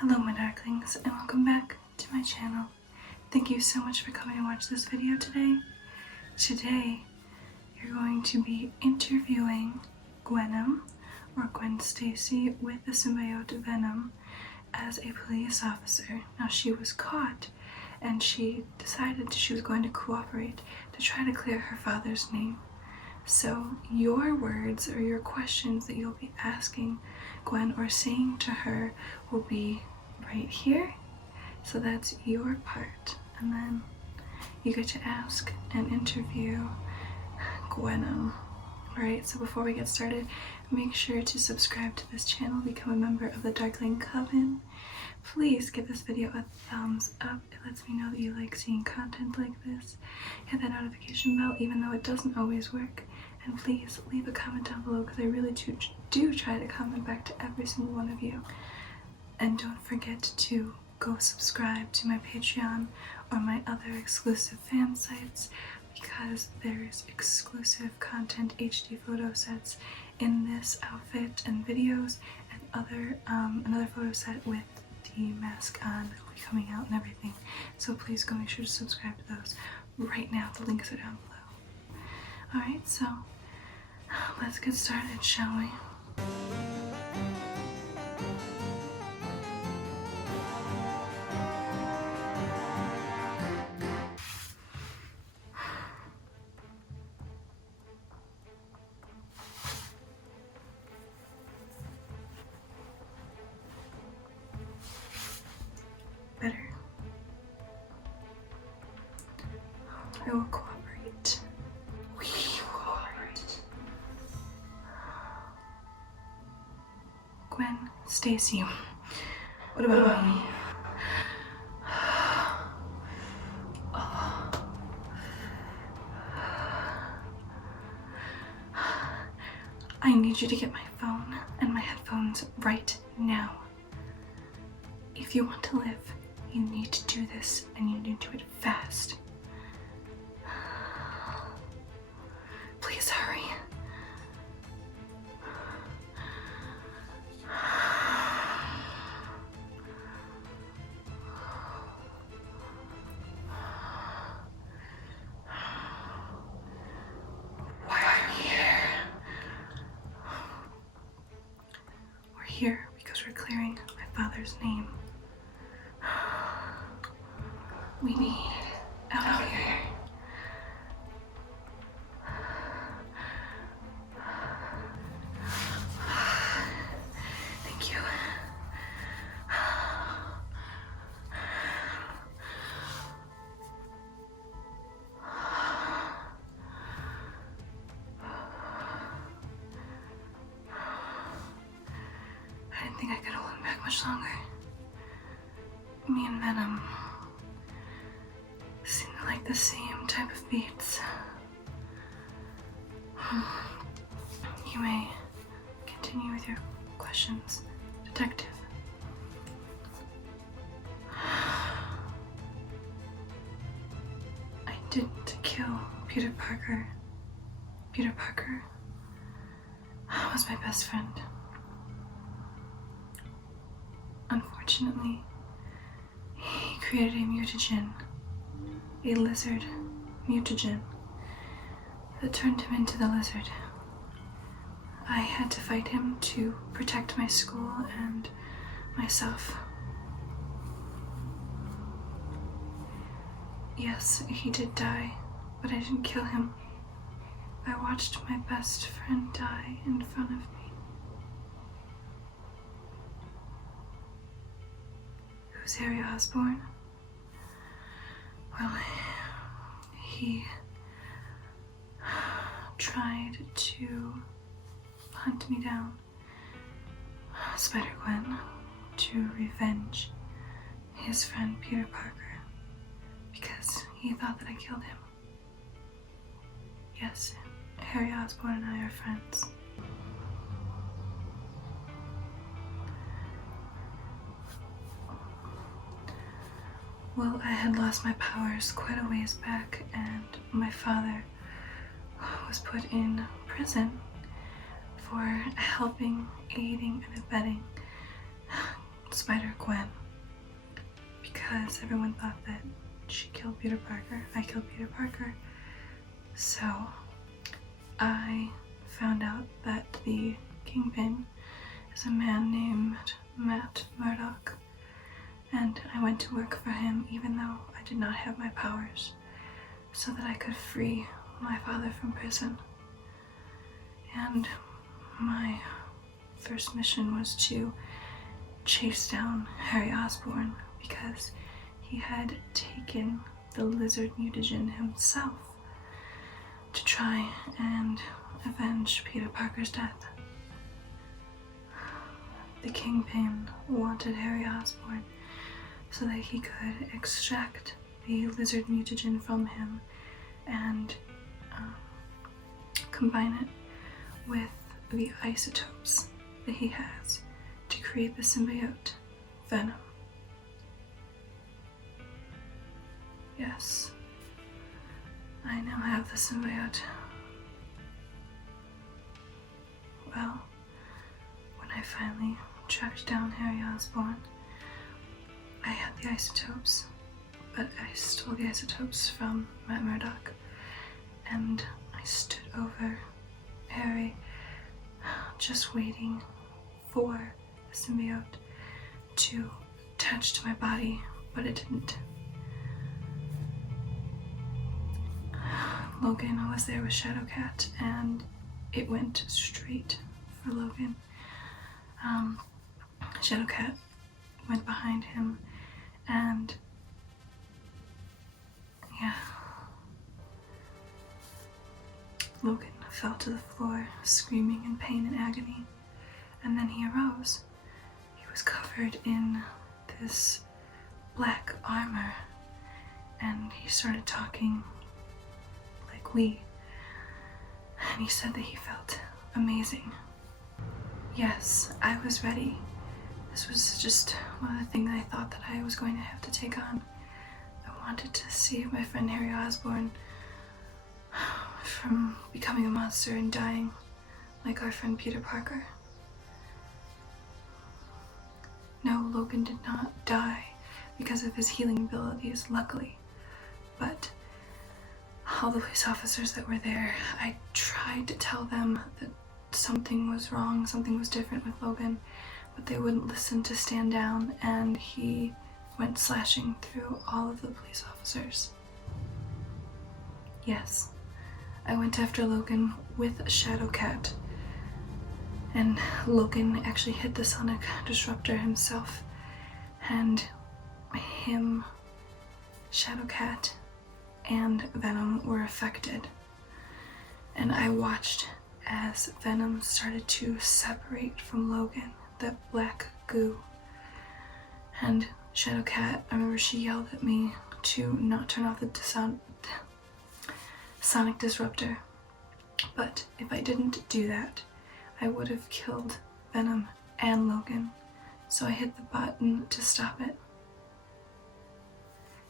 Hello my darklings, and welcome back to my channel. Thank you so much for coming to watch this video today. Today, you're going to be interviewing Gwenom, or Gwen Stacy, with the symbiote Venom as a police officer. Now she was caught, and she decided she was going to cooperate to try to clear her father's name. So your words or your questions that you'll be asking Gwen or saying to her will be right here. So that's your part. And then you get to ask and interview Gwenom. Alright, so before we get started, make sure to subscribe to this channel, become a member of the Darkling Coven. Please give this video a thumbs up. It lets me know that you like seeing content like this. Hit that notification bell even though it doesn't always work. And please leave a comment down below because I really do try to comment back to every single one of you. And don't forget to go subscribe to my Patreon or my other exclusive fan sites because there's exclusive content HD photo sets in this outfit and videos and another photo set with the mask on that will be coming out and everything. So please go make sure to subscribe to those right now. The links are down below. Alright, so let's get started, shall we? Better. I will cooperate. We cooperate. Gwen Stacy, what about me? I need you to get my phone and my headphones right now. If you want to live, you need to do this, and you need to do it fast. Please hurry. Why are we here? We're here because we're clearing my father's name. We need out of here. Thank you. I didn't think I could hold him back much longer. Me and Venom seem to like the same type of beats. You may continue with your questions, Detective. I didn't kill Peter Parker. Peter Parker was my best friend. Unfortunately, he created a mutagen, a lizard mutagen, that turned him into the lizard. I had to fight him to protect my school and myself. Yes, he did die, but I didn't kill him. I watched my best friend die in front of me. Who's Harry Osborn? Well, he tried to hunt me down, Spider-Gwen, to revenge his friend Peter Parker because he thought that I killed him. Yes, Harry Osborn and I are friends. Well, I had lost my powers quite a ways back, and my father was put in prison for helping, aiding, and abetting Spider-Gwen because everyone thought that she killed Peter Parker. I killed Peter Parker. So I found out that the Kingpin is a man named Matt Murdock, and I went to work for him even though I did not have my powers, so that I could free my father from prison. And my first mission was to chase down Harry Osborn because he had taken the lizard mutagen himself to try and avenge Peter Parker's death. The Kingpin wanted Harry Osborn so that he could extract the lizard mutagen from him and combine it with the isotopes that he has to create the symbiote, Venom. Yes, I now have the symbiote. Well, when I finally tracked down Harry Osborn, I had the isotopes, but I stole the isotopes from Matt Murdock, and I stood over Harry, just waiting for the symbiote to attach to my body, but it didn't. Logan was there with Shadowcat, and it went straight for Logan. Shadowcat went behind him, and yeah, Logan fell to the floor, screaming in pain and agony, and then he arose. He was covered in this black armor, and he started talking like we, and he said that he felt amazing. Yes, I was ready. This was just one of the things I thought that I was going to have to take on. I wanted to save my friend Harry Osborn from becoming a monster and dying like our friend Peter Parker. No, Logan did not die because of his healing abilities, luckily. But all the police officers that were there, I tried to tell them that something was wrong, something was different with Logan, but they wouldn't listen to stand down, and he went slashing through all of the police officers. Yes, I went after Logan with a Shadowcat, and Logan actually hit the sonic disruptor himself, and him, Shadowcat, and Venom were affected. And I watched as Venom started to separate from Logan, that black goo. And Shadowcat, I remember she yelled at me to not turn off the sonic disruptor. But if I didn't do that, I would have killed Venom and Logan. So I hit the button to stop it.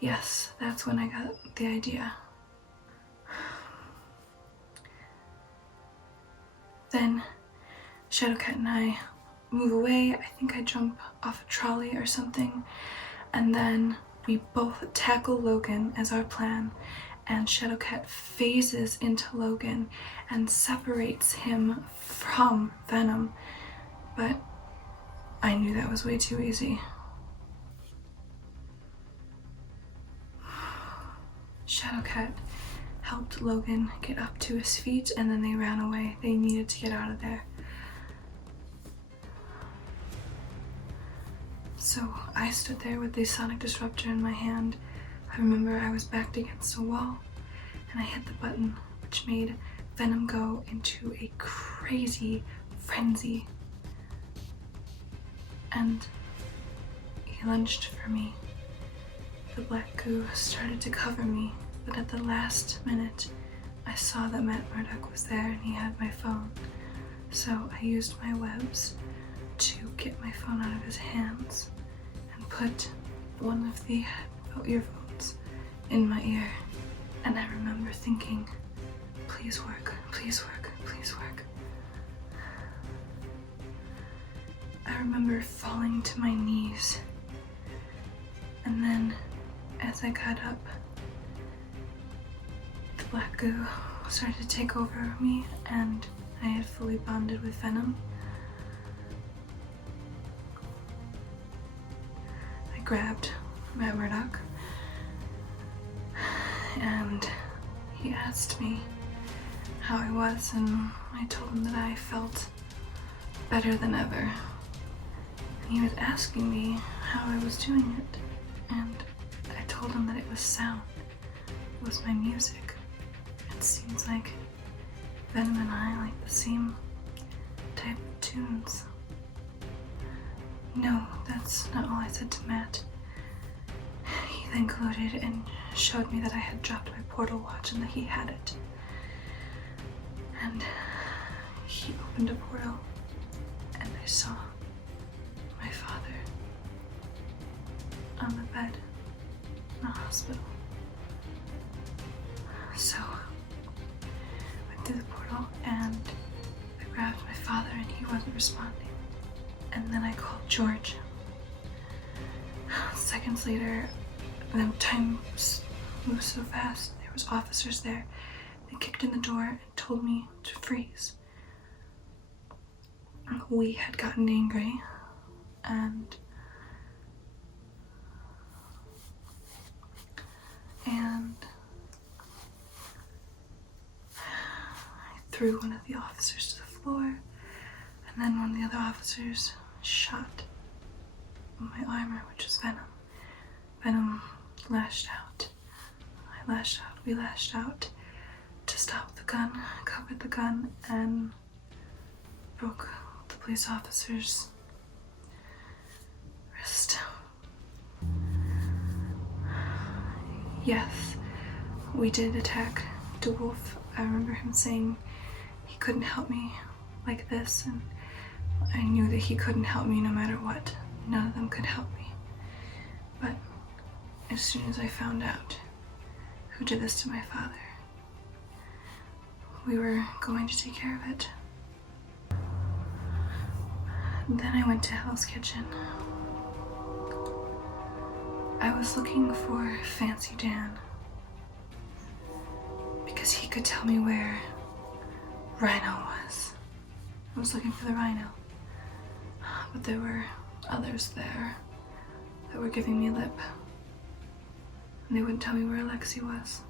Yes, that's when I got the idea. Then Shadowcat and I move away. I think I jump off a trolley or something, and then we both tackle Logan as our plan, and Shadowcat phases into Logan and separates him from Venom, but I knew that was way too easy. Shadowcat helped Logan get up to his feet, and then they ran away. They needed to get out of there. So I stood there with the sonic disruptor in my hand. I remember I was backed against a wall, and I hit the button, which made Venom go into a crazy frenzy. And he lunged for me. The black goo started to cover me, but at the last minute, I saw that Matt Murdock was there and he had my phone. So I used my webs to get my phone out of his hands and put one of the earphones in my ear. And I remember thinking, please work, please work, please work. I remember falling to my knees, and then as I got up, the black goo started to take over me, and I had fully bonded with Venom. I grabbed Matt Murdock, and he asked me how I was, and I told him that I felt better than ever. And he was asking me how I was doing it, and I told him that it was sound. It was my music. It seems like Venom and I like the same type of tunes. No, that's not all I said to Matt. He then gloated and showed me that I had dropped my portal watch and that he had it. And he opened a portal, and I saw my father on the bed in the hospital. So I went through the portal and I grabbed my father, and he wasn't responding. And then I called George. Seconds later, the time moved so fast, there was officers there. They kicked in the door and told me to freeze. We had gotten angry, and I threw one of the officers to the floor, and then one of the other officers shot my armor, which was Venom. Venom lashed out. I lashed out. We lashed out to stop the gun, covered the gun, and broke the police officer's wrist. Yes, we did attack DeWolf. I remember him saying he couldn't help me like this, and I knew that he couldn't help me no matter what. None of them could help me. But as soon as I found out who did this to my father, we were going to take care of it. Then I went to Hell's Kitchen. I was looking for Fancy Dan because he could tell me where Rhino was. I was looking for the Rhino, but there were others there that were giving me lip, and they wouldn't tell me where Alexi was.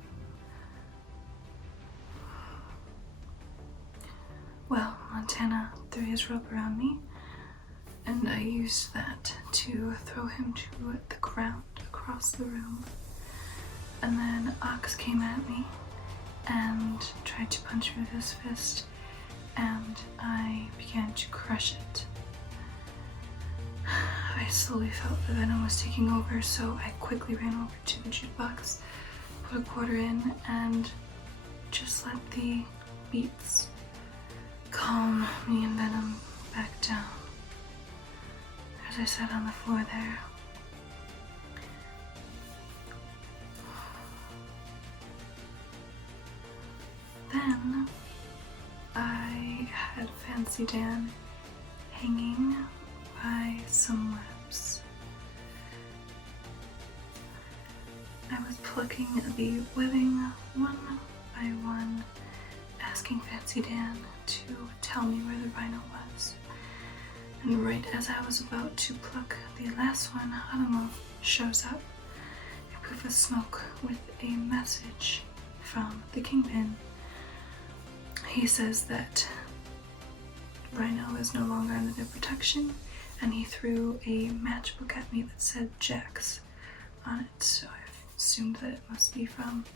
Well, Montana threw his rope around me, and I used that to throw him to the ground across the room. And then Ox came at me and tried to punch me with his fist, and I began to crush it. I slowly felt the venom was taking over, so I quickly ran over to the jukebox, put a quarter in, and just let the beats calm me and Venom back down. As I sat on the floor there, then I had Fancy Dan hanging by some webs. I was plucking the webbing one by one, asking Fancy Dan to tell me where the rhino was. And right as I was about to pluck the last one, Adamo shows up, a puff of smoke with a message from the Kingpin. He says that Rhino is no longer under their protection, and he threw a matchbook at me that said Jack's on it, so I assumed that it must be from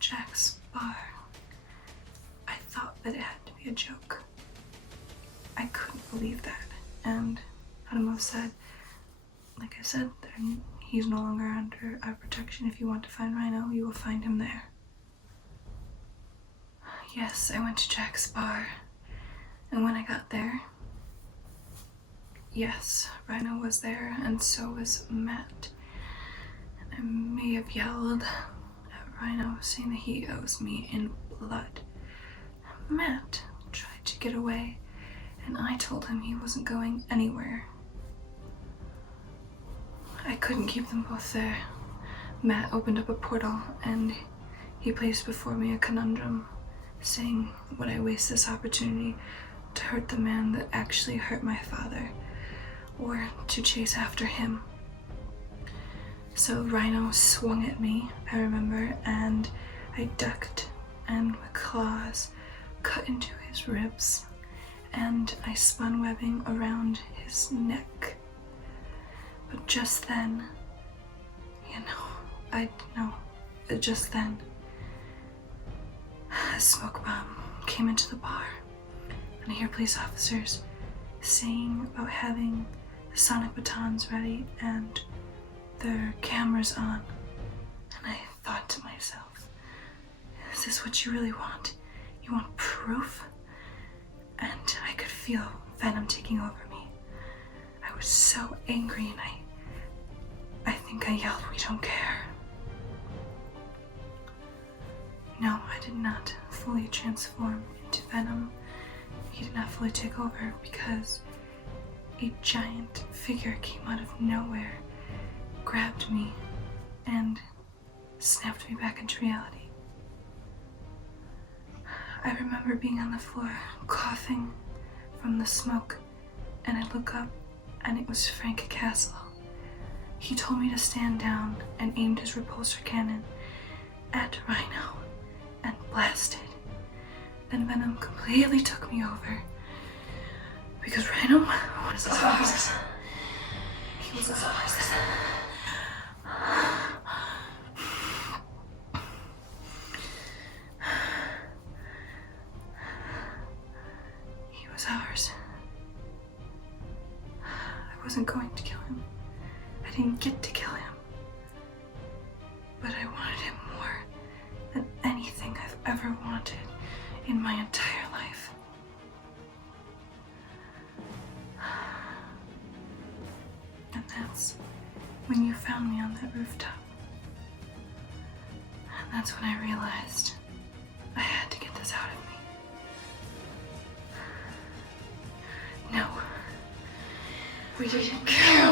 Jack's bar. I thought that it had to be a joke. I couldn't believe that, and Adamo said, like I said, he's no longer under our protection. If you want to find Rhino, you will find him there. Yes, I went to Jack's bar, and when I got there, yes, Rhino was there, and so was Matt. And I may have yelled at Rhino, saying that he owes me in blood. Matt tried to get away, and I told him he wasn't going anywhere, I couldn't keep them both there. Matt opened up a portal and he placed before me a conundrum, saying, would I waste this opportunity to hurt the man that actually hurt my father, or to chase after him? So Rhino swung at me, I remember, and I ducked, and with claws cut into his ribs, and I spun webbing around his neck. But just then, just then, a smoke bomb came into the bar, and I hear police officers saying about having the sonic batons ready and their cameras on. And I thought to myself, is this what you really want? You want proof? And I could feel Venom taking over me. I was so angry, and I think I yelled, we don't care. No, I did not fully transform into Venom. He did not fully take over because a giant figure came out of nowhere, grabbed me, and snapped me back into reality. I remember being on the floor, coughing from the smoke, and I look up, and it was Frank Castle. He told me to stand down and aimed his repulsor cannon at Rhino and blasted. Then Venom completely took me over because Rhino was ours. He was ours. He was ours. I wasn't going to kill him. I didn't get to kill him. But I wanted him more than anything I've ever wanted in my entire life. And that's when you found me on that rooftop. And that's when I realized I had to get this out of me. No. We didn't kill